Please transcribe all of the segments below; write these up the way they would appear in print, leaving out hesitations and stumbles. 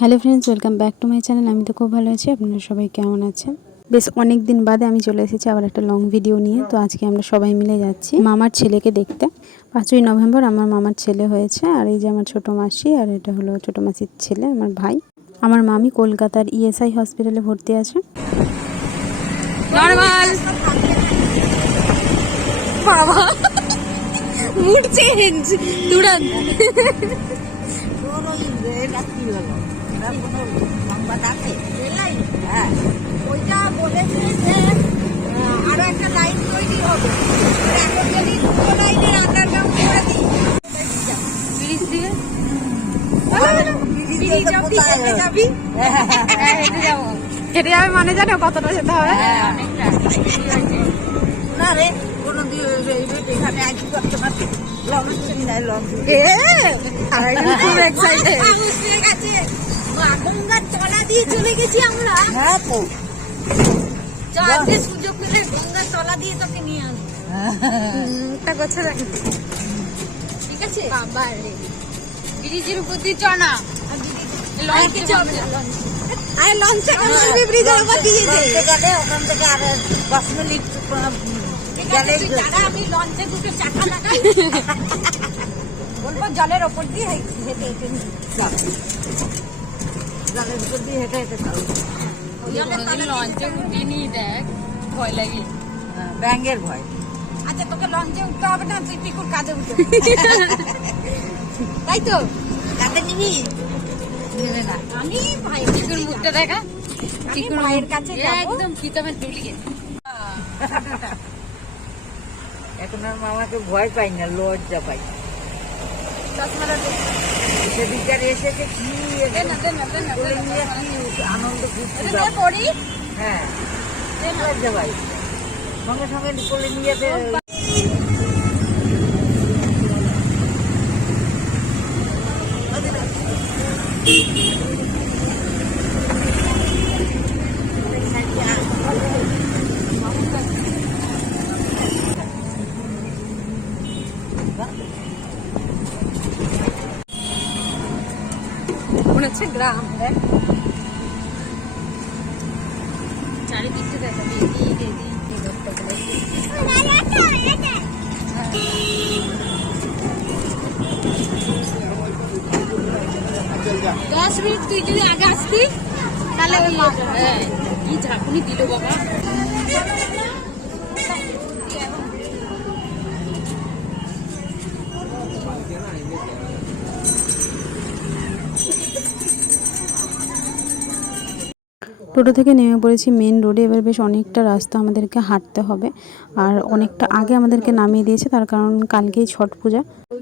Hello friends, welcome back to my channel. আমি তো খুব ভালো আছি, আপনারা সবাই কেমন আছেন? বেশ অনেক দিন বাদে আমি চলে এসেছি আবার একটা লং ভিডিও নিয়ে। তো আজকে আমরা সবাই মিলে যাচ্ছি মামার ছেলেকে দেখতে। 5ই নভেম্বর আমার মামার ছেলে হয়েছে। আর এই যে আমার ছোটো মাসি, আর এটা হলো ছোটো মাসির ছেলে, আমার ভাই। আমার মামি কলকাতার ইএসআই হসপিটালে ভর্তি আছে। নরমাল বাবা মুড চেঞ্জ তুরন্ত। ওইটা বলেছে যে আরো একটা লাইন তৈরি হবে, এখন যদি দুটো লাইনের আন্ডারগ্রাউন্ড করে দিই ব্রিজ দিয়ে ব্রিজ অব্দি হেঁটে যাবি। হেঁটে যাবো, হেঁটে যাবে মানে জানো কতটা যেতে হবে? অনেকটা না রে, কোনো এখানে আইসি করতে পারছি লঞ্চ নাই, লঞ্চ খুব এক্সাইটেড। গঙ্গার তলা দিয়ে চলে গেছি আমরা। হ্যাঁ তো আজকে সুযোগ পেলে গঙ্গার তলা দিয়ে তোকে নিয়ে আসবো। একটা কথা রাখি, ঠিক আছে? বাবা রে, ব্রিজের উপর দিয়ে চ না, লঞ্চে যাবে। আরে লঞ্চে কেন আসবি? ব্রিজের উপর দিয়ে গেলে ওখান থেকে আর 10 মিনিট গেলে আমি লঞ্চে দুটো চাকা লাগাই, বলবো জলের ওপর দিয়ে হেঁটে হেঁটে জলের উপর দিয়ে হেঁটে হেঁটে লঞ্চে উঠিনি, দেখ ভয় লাগে, ব্যাঙের ভয়। আচ্ছা, তোকে লঞ্চে উঠতে হবে না, তুই পিকুর কাজে উঠে তাই তো? কাজে নিবি? নেবে না। আমি ভাই চিকুর মুখটা দেখা, চিকুর ভাইয়ের কাছে একদম কিতাবের তুলিয়ে। এখন আর মামাকে ভয় পাই না, লজ্জা পাই। সেদিককার এসেছে কি আনন্দ পড়ি, হ্যাঁ লজ্জা পাই, সঙ্গে সঙ্গে কোলে নিয়ে মনে হচ্ছে গ্রাম। দেখ চারিদিকটা দেখাবি, এদিক এদিক করতে গেলে 10 মিনিট তুই যদি আগে আসতি তাহলে ওই কি ঝাঁকুনি দিল বাবা। টোটো থেকে নেমে পড়েছি মেন রোডে। এবার বেশ অনেকটা রাস্তা আমাদেরকে হাঁটতে হবে, আর অনেকটা আগে আমাদেরকে নামিয়ে দিয়েছে, তার কারণ কালকেই ছট পূজা।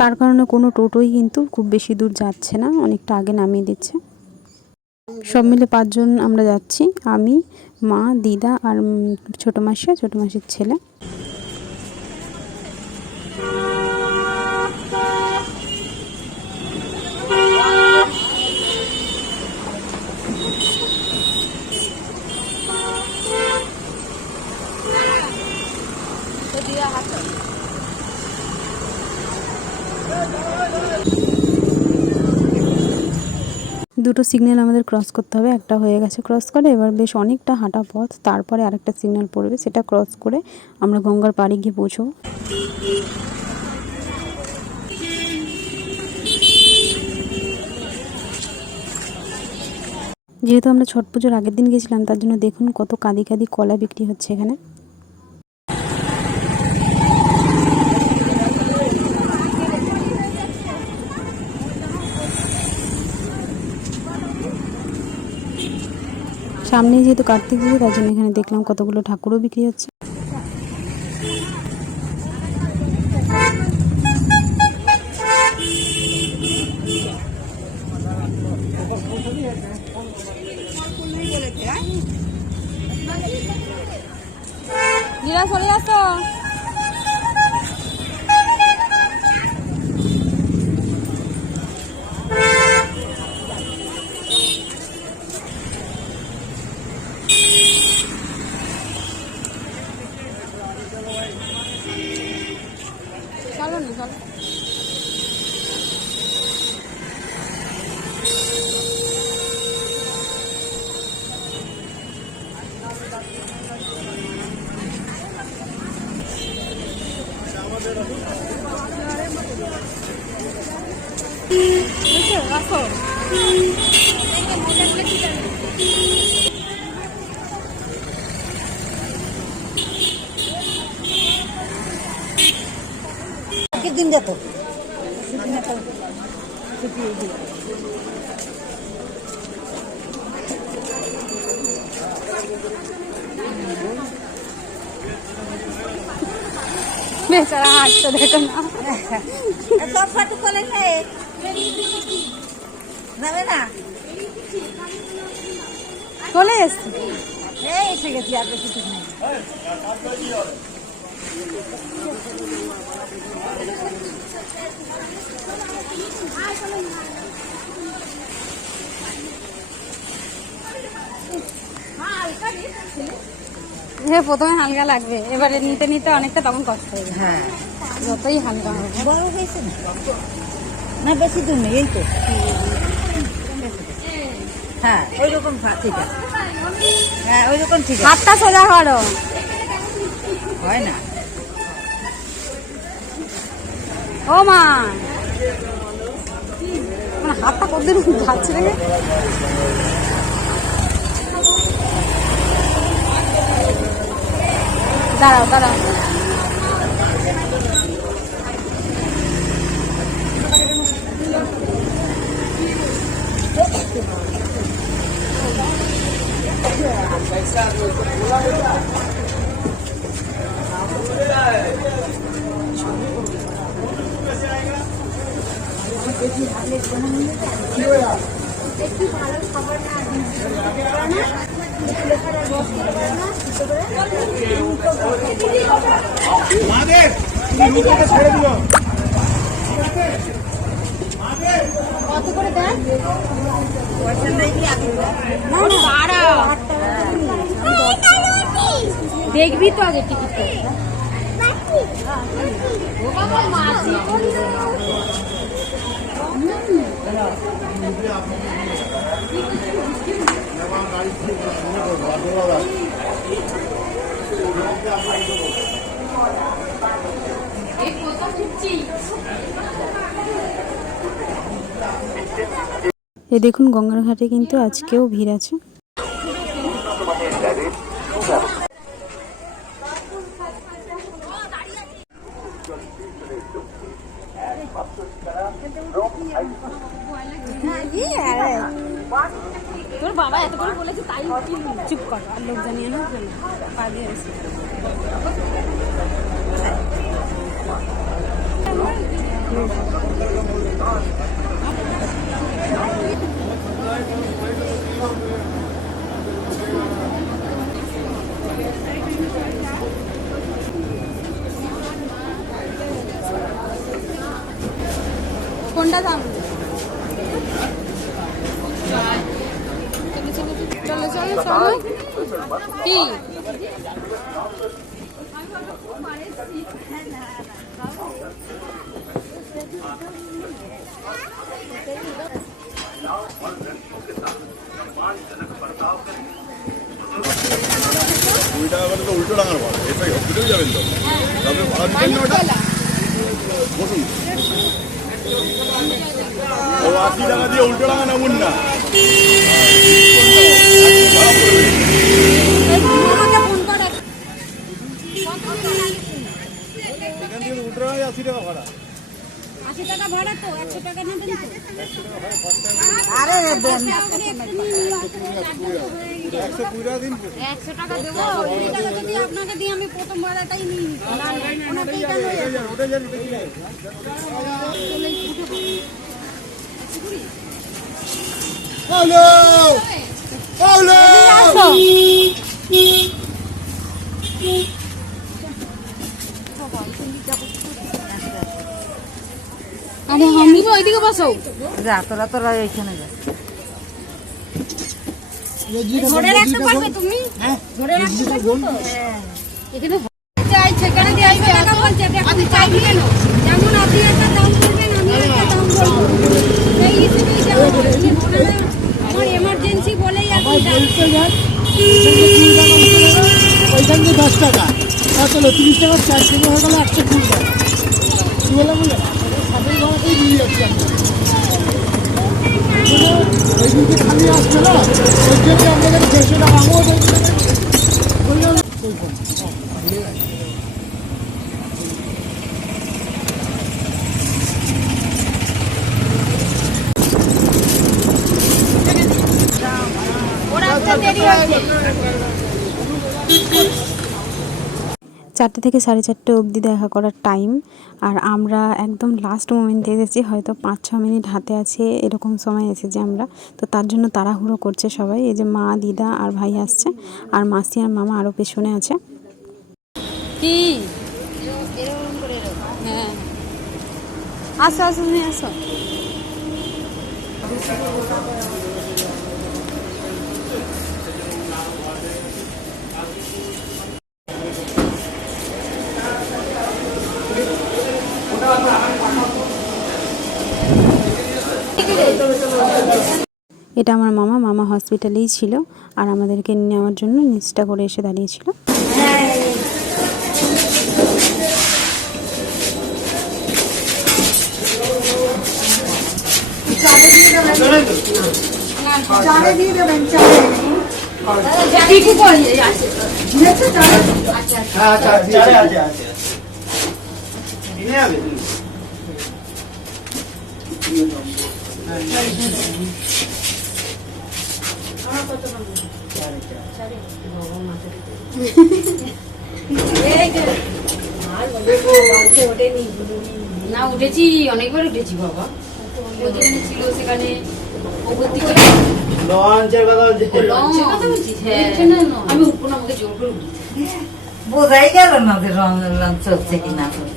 তার কারণে কোনো টোটোই কিন্তু খুব বেশি দূর যাচ্ছে না, অনেকটা আগে নামিয়ে দিচ্ছে। সব মিলে 5 জন আমরা যাচ্ছি, আমি, মা, দিদা আর ছোটো মাসি, ছোটো মাসির ছেলে। দুটো সিগন্যাল আমাদের ক্রস করতে হবে, একটা হয়ে গেছে ক্রস করে। এবার বেশ অনেকটা হাঁটা পথ, তারপরে আরেকটা সিগন্যাল পড়বে, সেটা ক্রস করে আমরা গঙ্গার পাড়ে গিয়ে পৌঁছবো। যেহেতু আমরা ছট পুজোর আগের দিন গেছিলাম, তার জন্য দেখুন কত কাঁদি কাঁদি কলা বিক্রি হচ্ছে এখানে। সামনে যেহেতু কার্তিক পুজো, তার জন্য এখানে দেখলাম কতগুলো ঠাকুরও বিক্রি হচ্ছে। নিরা চলে আসো। চলো না, চলো। দিন যেত বেচারা হাঁটতে দেখো না সব ফাটু করে যাবে না চলে এসছি এসে গেছি আর বেশি ঠিক নেই হ্যাঁ প্রথমে হালকা লাগবে, এবারে নিতে নিতে অনেকটা তখন কষ্ট হবে। হ্যাঁ যতই হালকা হবে। বড় হয়েছে না না বেশি দূর নেই এই তো হ্যাঁ ওই রকম ঠিক আছে হ্যাঁ ওই রকম ঠিক আছে হাতটা সোজা করো। হয় না ও মা মানে হাতটা কতদিন যাচ্ছে রে। দাঁড়াও দাঁড়াও কত করে দেন? দেখবি তো আগে টিকিট এই দেখুন গঙ্গার ঘাটে কিন্তু আজকেও ভিড় আছে। তোর বাবা এত করে বলেছে তাই চুপ কর, আর লোক জানিয়ে না কাজে এসে কোনটা দাম? চলো চলো চলো কি উল্টো ডাঙার ভাড়া এটা হসপিটাল যাবেন তো তবে ভাড়া দিবেন না ওটা বসুন ও 80 টাকা দিয়ে উল্টো ডাঙা নামুন না আমাকে ফোন করে এখান থেকে উল্টো ডাঙায় 80 টাকা ভাড়া 80 টাকা ভাড়া তো 100 টাকা না দেন তো আরে 120 টাকা দিন 100 টাকা দেবো। এই টাকা যদি আপনাকে দিই আমি প্রথম ভাড়াটাই নিই ওনাকেই কেন ওটা যান দেখি হ্যালো হ্যালো আরে আমি ওইদিকে বসো যা তোরা তোরা এইখানে যা ধরে রাখতে পারবে তুমি? ধরে রাখতে পারবে তো? এখানে চাই সেখানে দিয়ে আসবে টাকা বলছে আপনি চাইবি কেন? যেমন আপনি একটা দাম করবেন আমি একটা দাম বলবো এই হিসেবেই যাবো। আমার এমার্জেন্সি বলেই আপনি ওইখান থেকে 10 টাকা চলো 30 টাকা চার্জ থেকে হয়ে গেল 120 টাকা কি বলে সাথে ভাড়াতেই দিয়ে যাচ্ছি ওই দিকে খালি আসছে না, ওই জন্য আমাদের 150 টাকা আমও বললাম ওরা আসতে দেরি হচ্ছে। 4টে থেকে 4:30 অবধি দেখা করার টাইম। আর আমরা একদম লাস্ট মোমেন্টে এসেছি, হয়তো 5-6 মিনিট হাতে আছে এরকম সময় এসেছি আমরা। তো তার জন্য তাড়াহুড়ো করছে সবাই। এই যে মা, দিদা আর ভাই আসছে, আর মাসি আর মামা আরও পেছনে আছে। কি এরকম করে হ্যাঁ, আসো আসো তুমি আসো। এটা আমার মামা। মামা হসপিটালেই ছিল আর আমাদেরকে নেওয়ার জন্য নিচটা করে এসে দাঁড়িয়েছিল। না উঠেছি, অনেকবার উঠেছি বাবা। ও যেখানে ছিল সেখানে ও ভর্তি করে লঞ্চের কথা বলছি। লঞ্চের কথা বলছিস? হ্যাঁ, আমি উঠবো না, আমাকে জোর করে উঠি। বোঝাই গেল না যে লঞ্চ চলছে কি না চলছে।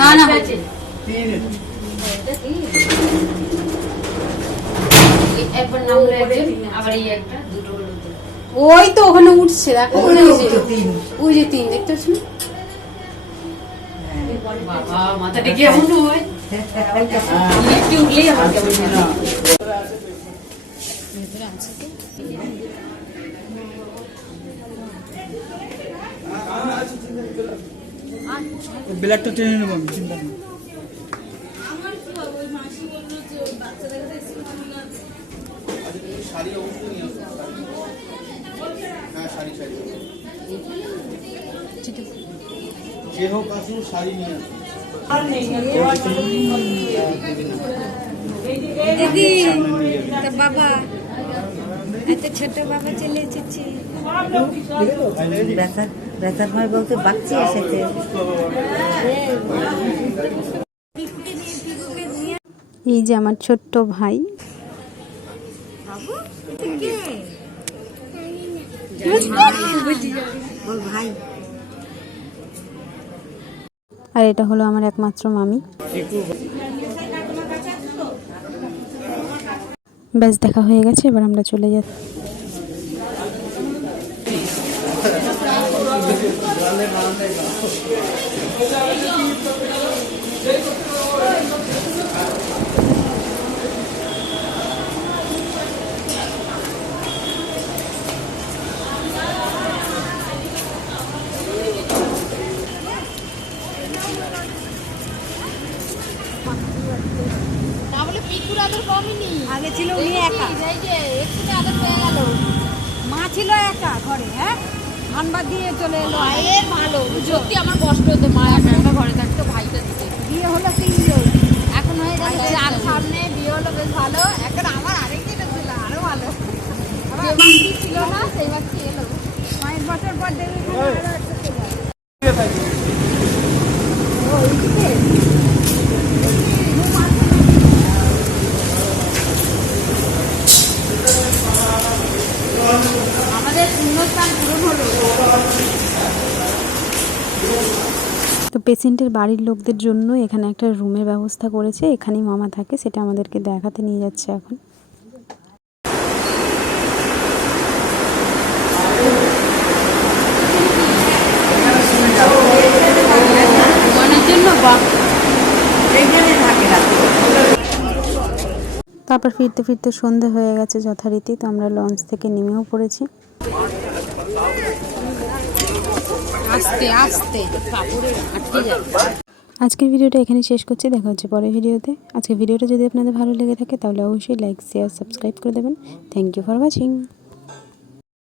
না না হয়েছে একবার নামলো একজন, আবার এই একটা, দুটো হলো। ওই তো ওখানে উঠছে, দেখো ওই যে 3 দেখতে পাচ্ছ না? বাবা মাথাটা কেমন হয়, একটু উঠলেই আমার কেমন হয়। ব্ল্যাকটা টেনে নেবো আমি, চিন্তা নেই। যে হোক আসুন, শাড়ি নিয়ে দিদি তো বাবা এত ছোট বাবা চলে এসেছি। ব্যথার ভয় বলতে বাচ্চা এসেছে। এই যে আমার ছোট্ট ভাই। ভাই আর এটা হলো আমার একমাত্র মামি। ব্যাস দেখা হয়ে গেছে, এবার আমরা চলে যাচ্ছি। আগে ছিল উনি একা, মা ছিল একা ঘরে। হ্যাঁ, ধানবাদ দিয়ে চলে এলো। ভালো সত্যি, আমার কষ্ট হতো মা একা একা ঘরে থাকতো, ভাইটা দিতে। বিয়ে হলো 3 জন, এখন হয়ে গেছে আর সামনে বিয়ে হলো, বেশ ভালো। এখন আমার আরেকদিন ছিল আরো ভালো, যে বাকি ছিল না সেই বাকি এলো। 5 বছর পর দেবে। আমাদের শূন্যস্থান পূরণ হলো। তো পেশেন্টের বাড়ির লোকদের জন্য এখানে একটা রুমের ব্যবস্থা করেছে, এখানেই মামা থাকে, সেটা আমাদেরকে দেখাতে নিয়ে যাচ্ছে এখন। ঘুমানোর জন্য তারপর ফিরতে ফিরতে সন্ধে হয়ে গেছে যথারীতি। তো আমরা লঞ্চ থেকে নেমেও পড়েছি। আস্তে আস্তে কাপড়ে আটকে যায়। আজকের ভিডিওটা এখানে শেষ করছি, দেখা হচ্ছে পরের ভিডিওতে। আজকের ভিডিওটা যদি আপনাদের ভালো লেগে থাকে তাহলে অবশ্যই লাইক, শেয়ার, সাবস্ক্রাইব করে দেবেন। Thank you for watching.